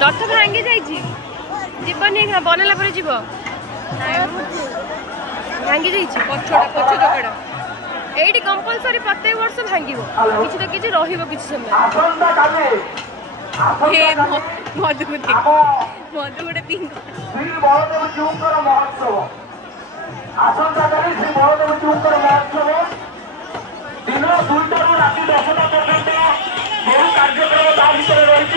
रथ भांगी जाइए जीवन बनला पर जीव भांगी जाइए पछड़ा पछ चकड़ा ये कंपलसरी प्रत्येक वर्ष भांग किसी तो किसी रही समय मधु गोटे दिन 2टा राति 10टा पर्यटन कार्यक्रम रही